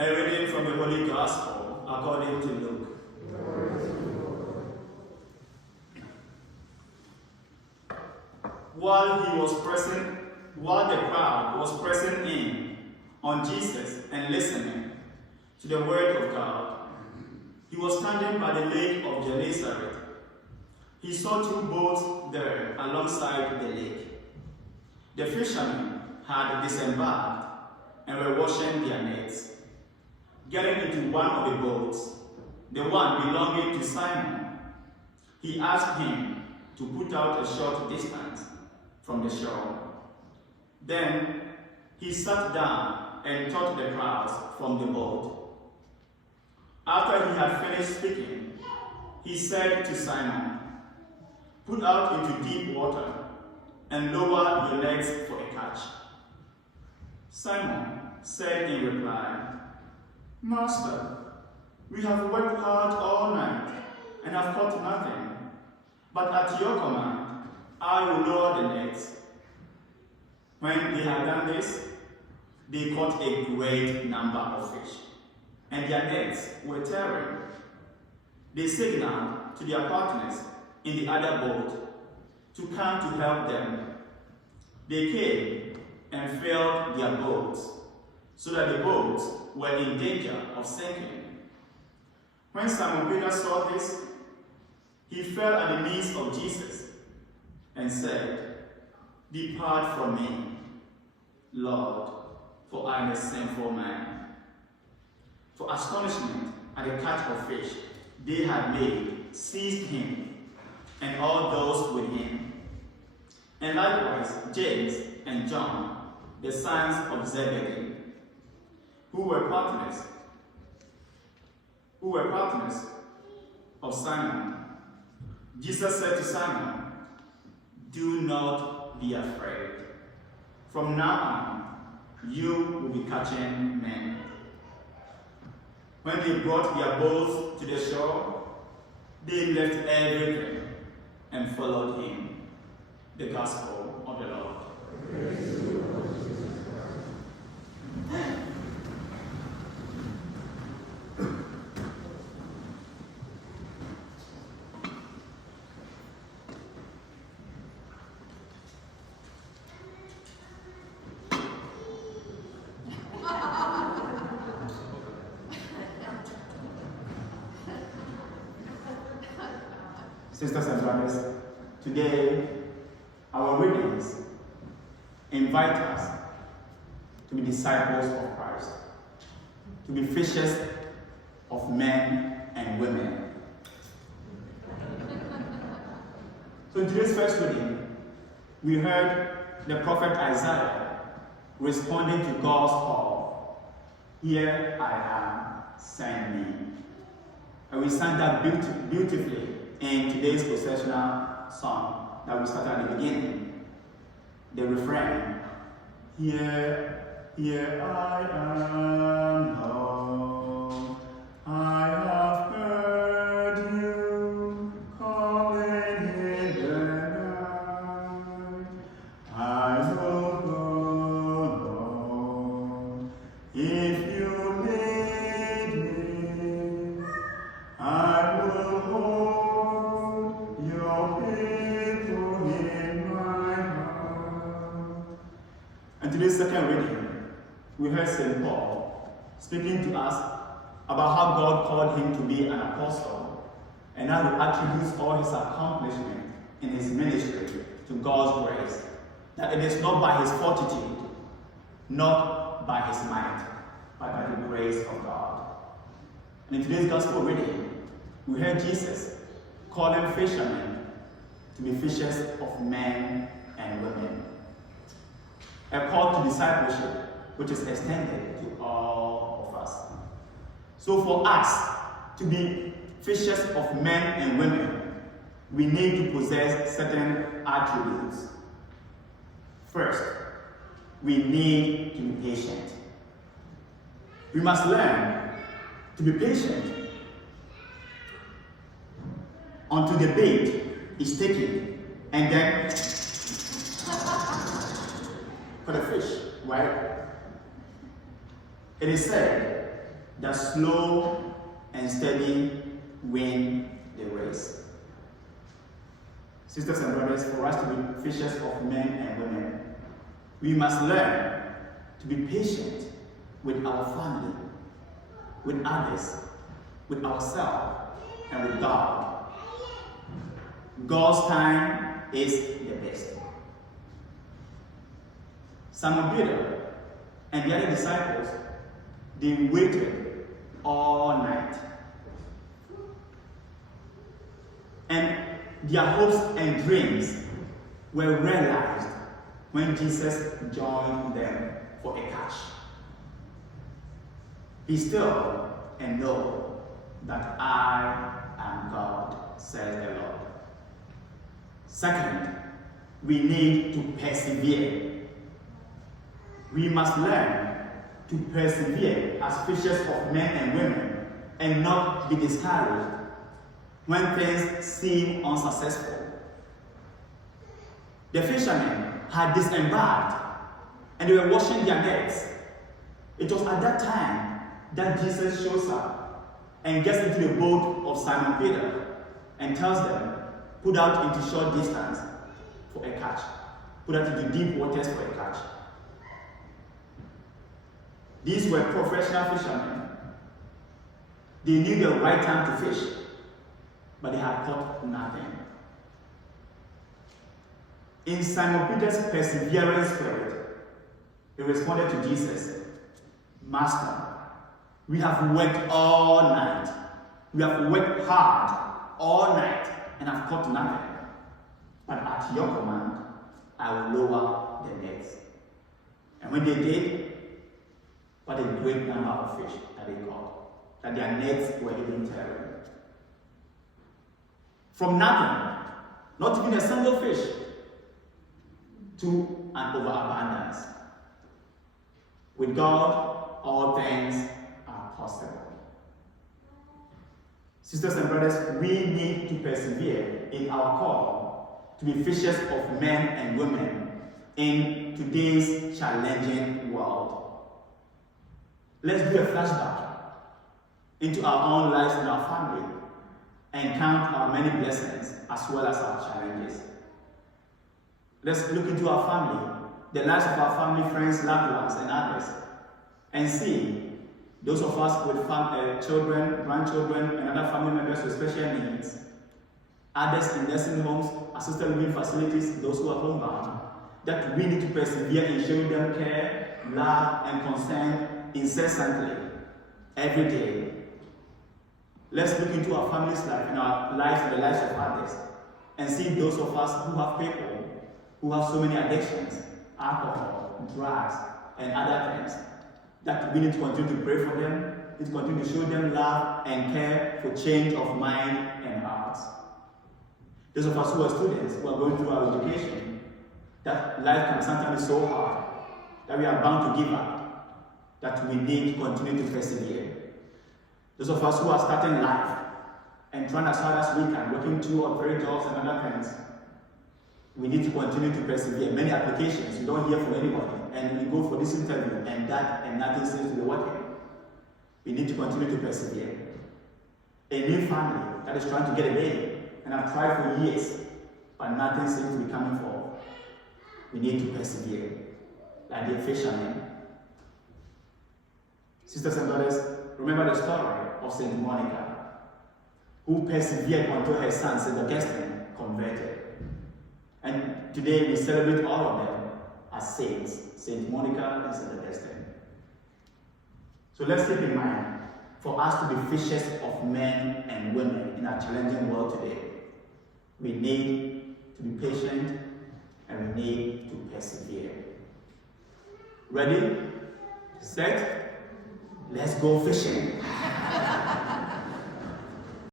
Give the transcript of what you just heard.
A reading from the Holy Gospel according to Luke. While the crowd was pressing in on Jesus and listening to the word of God, he was standing by the Lake of Gennesaret. He saw two boats there alongside the lake. The fishermen had disembarked and were washing their nets. Getting into one of the boats, the one belonging to Simon, he asked him to put out a short distance from the shore. Then he sat down and taught the crowds from the boat. After he had finished speaking, he said to Simon, "Put out into deep water and lower your nets for a catch." Simon said in reply, "Master, we have worked hard all night and have caught nothing. But at your command, I will lower the nets." When they had done this, they caught a great number of fish, and their nets were tearing. They signaled to their partners in the other boat to come to help them. They came and filled their boats, so that the boats were in danger of sinking. When Simon Peter saw this, he fell at the knees of Jesus and said, "Depart from me, Lord, for I am a sinful man." For astonishment at the catch of fish they had made seized him and all those with him. And likewise James and John, the sons of Zebedee, who were partners of Simon. Jesus said to Simon, "Do not be afraid. From now on, you will be catching men." When they brought their boats to the shore, they left everything and followed him. The Gospel of the Lord. Praise to you, Lord Jesus Christ. Sisters and brothers, today our readings invite us to be disciples of Christ, to be fishers of men and women. So in today's first reading, we heard the prophet Isaiah responding to God's call, "Here I am, send me." And we sang that beautifully in today's processional song that we started at the beginning. The refrain, "Here I am, Lord, I have heard you calling in the night. I will go, Lord, if you lead me. I will hold your people in my heart." And today's second reading, we heard St. Paul speaking to us about how God called him to be an apostle, and how he attributes all his accomplishment in his ministry to God's grace, that it is not by his fortitude, not by his might, but by the grace of God. And in today's gospel reading, we heard Jesus calling fishermen to be fishers of men and women. A call to discipleship which is extended to all of us. So for us to be fishers of men and women, we need to possess certain attributes. First, we need to be patient. We must learn to be patient until the bait is taken, and then for the fish, right? It is said that slow and steady win the race. Sisters and brothers, for us to be fishers of men and women, we must learn to be patient with our family, with others, with ourselves, and with God. God's time is the best. Simon Peter and the other disciples, they waited all night. And their hopes and dreams were realized when Jesus joined them for a catch. Be still and know that I am God, says the Lord. Second, we need to persevere. We must learn to persevere as fishers of men and women and not be discouraged when things seem unsuccessful. The fishermen had disembarked and they were washing their nets. It was at that time that Jesus shows up and gets into the boat of Simon Peter and tells them, put out into short distance for a catch. Put out into deep waters for a catch. These were professional fishermen. They knew the right time to fish, but they had caught nothing. In Simon Peter's perseverance spirit, he responded to Jesus, Master, we have worked all night. We have worked hard all night and have caught nothing. But at your command, I will lower the nets. And when they did, what a great number of fish that they caught, that their nets were even tearing. From nothing, not even a single fish, to an overabundance. With God, all things are possible. Sisters and brothers, we need to persevere in our call to be fishers of men and women in today's challenging world. Let's do a flashback into our own lives and our family and count our many blessings as well as our challenges. Let's look into our family, the lives of our family, friends, loved ones, and others, and see those of us with children, grandchildren, and other family members with special needs, others in nursing homes, assisted living facilities, those who are homebound, that we need to persevere in showing them care, love, and concern incessantly, every day. Let's look into our family's life and our lives and the lives of others and see those of us who have people who have so many addictions, alcohol, drugs, and other things, that we need to continue to pray for them, need to continue to show them love and care for change of mind and hearts. Those of us who are students, who are going through our education, that life can sometimes be so hard that we are bound to give up, that we need to continue to persevere. Those of us who are starting life and trying as hard as we can, working 2 or 3 jobs and other things, we need to continue to persevere. Many applications, you don't hear from anybody, and you go for this interview and that, and nothing seems to be working. We need to continue to persevere. A new family that is trying to get a baby, and I've tried for years, but nothing seems to be coming forward. We need to persevere, like the fishermen. Sisters and brothers, remember the story of Saint Monica, who persevered until her son, Saint Augustine, converted. And today we celebrate all of them as saints, Saint Monica and Saint Augustine. So let's keep in mind, for us to be fishers of men and women in our challenging world today, we need to be patient and we need to persevere. Ready? Set? Let's go fishing.